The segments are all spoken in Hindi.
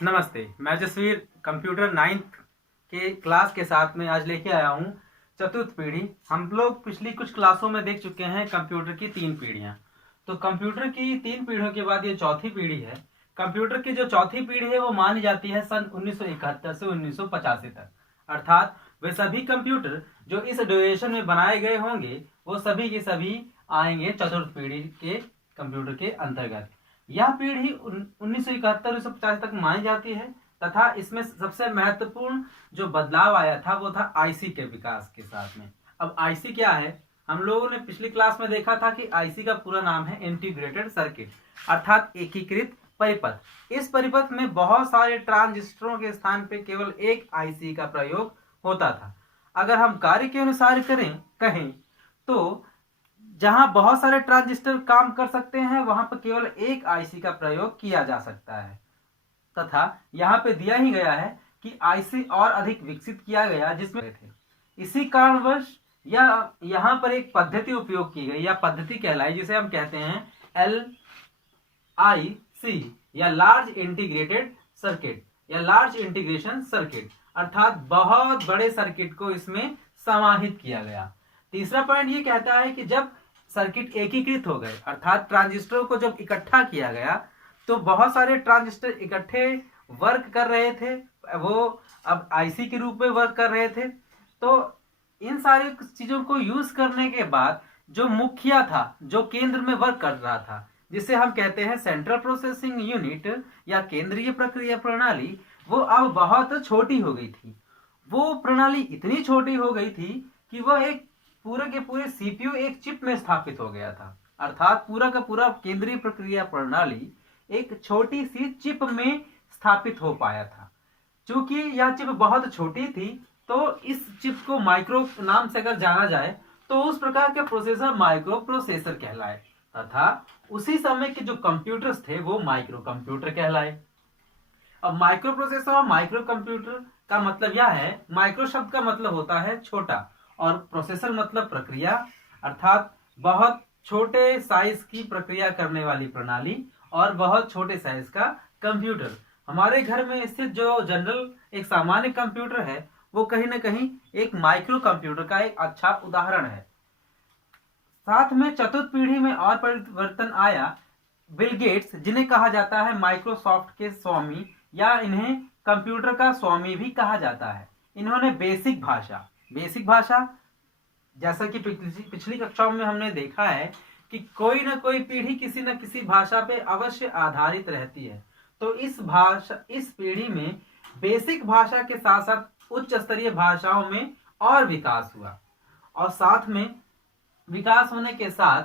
नमस्ते, मैं जसवीर कंप्यूटर 9th के क्लास के साथ में आज लेके आया हूँ चतुर्थ पीढ़ी। हम लोग पिछली कुछ क्लासों में देख चुके हैं कंप्यूटर की 3 पीढ़ियाँ। तो कंप्यूटर की 3 पीढ़ियों के बाद ये चौथी पीढ़ी है। कंप्यूटर की जो चौथी पीढ़ी है वो मानी जाती है सन 1971 से 1985 तक। अर्थात वे सभी कंप्यूटर जो इस ड्यूरेशन में बनाए गए होंगे वो सभी के सभी आएंगे चतुर्थ पीढ़ी के कंप्यूटर के अंतर्गत। यह पीढ़ी 1971-1950 तक मानी जाती है तथा इसमें सबसे महत्वपूर्ण जो बदलाव आया था वो था आईसी के विकास के साथ में। अब आईसी क्या है? हम लोगों ने पिछली क्लास में देखा था कि आईसी का पूरा नाम है इंटीग्रेटेड सर्किट, अर्थात एकीकृत परिपथ। इस परिपथ में बहुत सारे ट्रांजिस्टरों के स्थान पे केवल एक आईसी का प्रयोग होता था। अगर हम कार्य के अनुसार कहें तो जहां बहुत सारे ट्रांजिस्टर काम कर सकते हैं वहां पर केवल एक आईसी का प्रयोग किया जा सकता है तथा यहाँ पे दिया ही गया है कि आईसी और अधिक विकसित किया गया जिसमें थे। इसी कारणवश यहाँ पर एक पद्धति उपयोग की गई या पद्धति कहलाई जिसे हम कहते हैं LIC या लार्ज इंटीग्रेटेड सर्किट या लार्ज इंटीग्रेशन सर्किट, अर्थात बहुत बड़े सर्किट को इसमें समाहित किया गया। तीसरा पॉइंट ये कहता है कि जब सर्किट एकीकृत हो गए अर्थात ट्रांजिस्टर को जब इकट्ठा किया गया तो बहुत सारे ट्रांजिस्टर इकट्ठे वर्क कर रहे थे, वो अब आईसी के रूप में वर्क कर रहे थे। तो इन सारी चीजों को यूज करने के बाद जो मुखिया था, जो केंद्र में वर्क कर रहा था, जिसे हम कहते हैं सेंट्रल प्रोसेसिंग यूनिट या केंद्रीय प्रक्रिया प्रणाली, वो अब बहुत छोटी हो गई थी। वो प्रणाली इतनी छोटी हो गई थी कि वह एक पूरे के पूरे सीपीयू एक चिप में स्थापित हो गया था, अर्थात पूरा का पूरा केंद्रीय प्रक्रिया प्रणाली एक छोटी सी चिप में स्थापित हो पाया था। चूंकि यह चिप बहुत छोटी थी तो इस चिप को माइक्रो नाम से अगर जाना जाए तो उस प्रकार के प्रोसेसर माइक्रो प्रोसेसर कहलाए तथा उसी समय के जो कंप्यूटर्स थे वो माइक्रो कंप्यूटर कहलाए। अब माइक्रो प्रोसेसर और माइक्रो कंप्यूटर का मतलब यह है, माइक्रो शब्द का मतलब होता है छोटा और प्रोसेसर मतलब प्रक्रिया, अर्थात बहुत छोटे साइज की प्रक्रिया करने वाली प्रणाली और बहुत छोटे साइज का कंप्यूटर। हमारे घर में स्थित जो जनरल एक सामान्य कंप्यूटर है वो कहीं ना कहीं एक माइक्रो कंप्यूटर का एक अच्छा उदाहरण है। साथ में चतुर्थ पीढ़ी में और परिवर्तन आया। बिल गेट्स, जिन्हें कहा जाता है माइक्रोसॉफ्ट के स्वामी या इन्हें कंप्यूटर का स्वामी भी कहा जाता है, इन्होंने बेसिक भाषा जैसा कि पिछली कक्षाओं में हमने देखा है कि कोई ना कोई पीढ़ी किसी न किसी भाषा पे अवश्य आधारित रहती है। तो इस पीढ़ी में बेसिक भाषा के साथ साथ उच्च स्तरीय भाषाओं में और विकास हुआ और साथ में विकास होने के साथ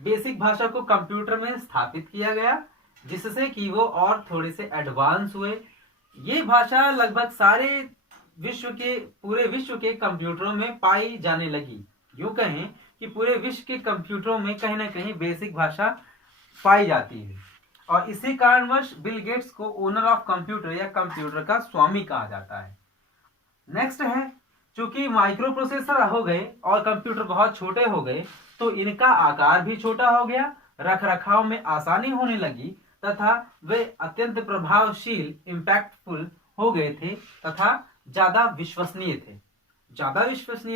बेसिक भाषा को कंप्यूटर में स्थापित किया गया जिससे कि वो और थोड़े से एडवांस हुए। ये भाषा लगभग सारे पूरे विश्व के कंप्यूटरों में पाई जाने लगी। यूं कहें कि पूरे विश्व के कंप्यूटरों में कहीं ना कहीं बेसिक भाषा पाई जाती है और इसी कारणवश बिल गेट्स को ओनर ऑफ कंप्यूटर या कंप्यूटर का स्वामी कहा जाता है। नेक्स्ट है, चूंकि माइक्रो प्रोसेसर हो गए और कंप्यूटर बहुत छोटे हो गए तो इनका आकार भी छोटा हो गया, रख रखाव में आसानी होने लगी तथा वे अत्यंत प्रभावशील इम्पैक्टफुल हो गए थे तथा ज्यादा विश्वसनीय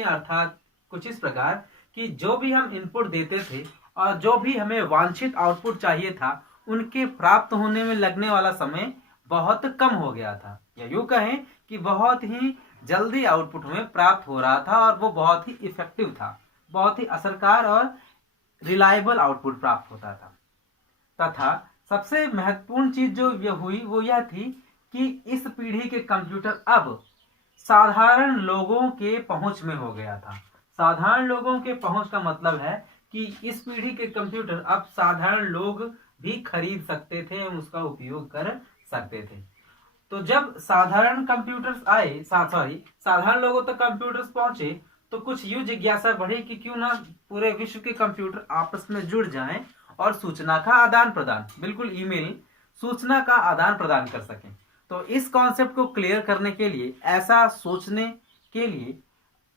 अर्थात कुछ इस प्रकार कि जो भी हम इनपुट देते थे और जो भी हमें वांछित आउटपुट चाहिए था उनके प्राप्त होने में लगने वाला समय बहुत कम हो गया था, या यूं कहें कि बहुत ही जल्दी आउटपुट हमें प्राप्त हो रहा था और वो बहुत ही इफेक्टिव था, बहुत ही असरकार और रिलायबल आउटपुट प्राप्त होता था। तथा सबसे महत्वपूर्ण चीज जो हुई वो यह थी कि इस पीढ़ी के कंप्यूटर अब साधारण लोगों के पहुंच में हो गया था। साधारण लोगों के पहुंच का मतलब है कि इस पीढ़ी के कंप्यूटर अब साधारण लोग भी खरीद सकते थे एवं उसका उपयोग कर सकते थे। तो जब साधारण कंप्यूटर्स आए, साधारण लोगों तक कंप्यूटर्स पहुंचे तो कुछ यूं जिज्ञासा बढ़ी कि क्यों ना पूरे विश्व के कंप्यूटर आपस में जुड़ जाएं और सूचना का आदान प्रदान, बिल्कुल ईमेल सूचना का आदान प्रदान कर सकें। तो इस कॉन्सेप्ट को क्लियर करने के लिए, ऐसा सोचने के लिए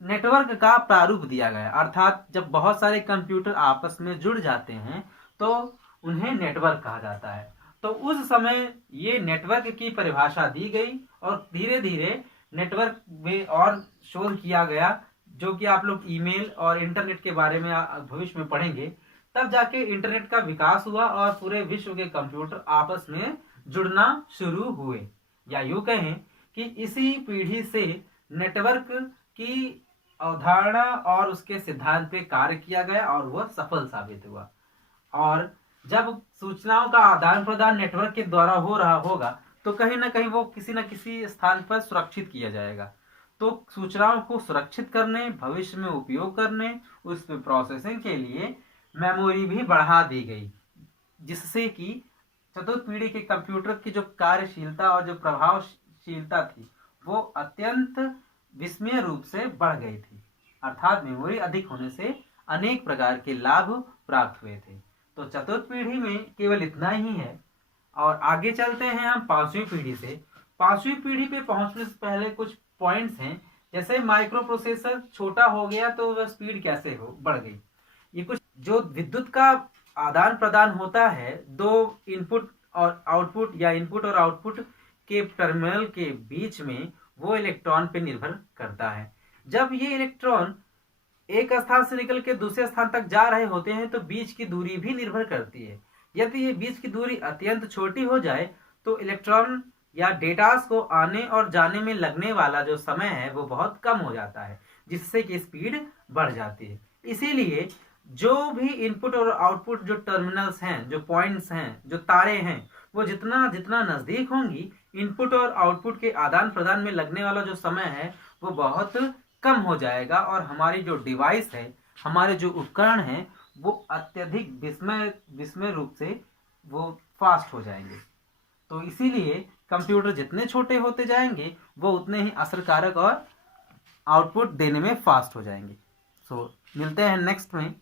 नेटवर्क का प्रारूप दिया गया, अर्थात जब बहुत सारे कंप्यूटर आपस में जुड़ जाते हैं तो उन्हें नेटवर्क कहा जाता है। तो उस समय ये नेटवर्क की परिभाषा दी गई और धीरे धीरे नेटवर्क में और शोध किया गया, जो कि आप लोग ईमेल और इंटरनेट के बारे में भविष्य में पढ़ेंगे। तब जाके इंटरनेट का विकास हुआ और पूरे विश्व के कंप्यूटर आपस में जुड़ना शुरू हुए, या यूं कहें कि इसी पीढ़ी से नेटवर्क की अवधारणा और उसके सिद्धांत पे कार्य किया गया और वह सफल साबित हुआ। और जब सूचनाओं का आदान प्रदान नेटवर्क के द्वारा हो रहा होगा तो कहीं ना कहीं वो किसी न किसी स्थान पर सुरक्षित किया जाएगा। तो सूचनाओं को सुरक्षित करने, भविष्य में उपयोग करने, उस पर प्रोसेसिंग के लिए मेमोरी भी बढ़ा दी गई, जिससे कि चतुर्थ पीढ़ी के कंप्यूटर की जो कार्यशीलता और जो प्रभावशीलता थी वो अत्यंत विस्मय रूप से बढ़ गई थी। अर्थात मेमोरी अधिक होने से अनेक प्रकार के लाभ प्राप्त हुए थे। तो चतुर्थ पीढ़ी में केवल इतना ही है। और आगे चलते हैं हम पांचवी पीढ़ी से। पांचवी पीढ़ी पे पहुंचने से पहले कुछ पॉइंट्स हैं, जैसे माइक्रो प्रोसेसर छोटा हो गया तो वह स्पीड कैसे हो बढ़ गई। ये कुछ जो विद्युत का आदान प्रदान होता है दो इनपुट और आउटपुट या इनपुट और आउटपुट के टर्मिनल के बीच में, वो इलेक्ट्रॉन पे निर्भर करता है। जब ये इलेक्ट्रॉन एक स्थान से निकल के दूसरे स्थान तक जा रहे होते हैं तो बीच की दूरी भी निर्भर करती है। यदि ये बीच की दूरी अत्यंत छोटी हो जाए तो इलेक्ट्रॉन या डेटास को आने और जाने में लगने वाला जो समय है वो बहुत कम हो जाता है, जिससे कि स्पीड बढ़ जाती है। इसीलिए जो भी इनपुट और आउटपुट जो टर्मिनल्स हैं, जो पॉइंट्स हैं, जो तारे हैं, वो जितना जितना नजदीक होंगी, इनपुट और आउटपुट के आदान प्रदान में लगने वाला जो समय है वो बहुत कम हो जाएगा और हमारी जो डिवाइस है, हमारे जो उपकरण हैं, वो अत्यधिक विस्मय रूप से वो फास्ट हो जाएंगे। तो इसीलिए कंप्यूटर जितने छोटे होते जाएंगे वो उतने ही असरकारक और आउटपुट देने में फास्ट हो जाएंगे। सो मिलते हैं नेक्स्ट में।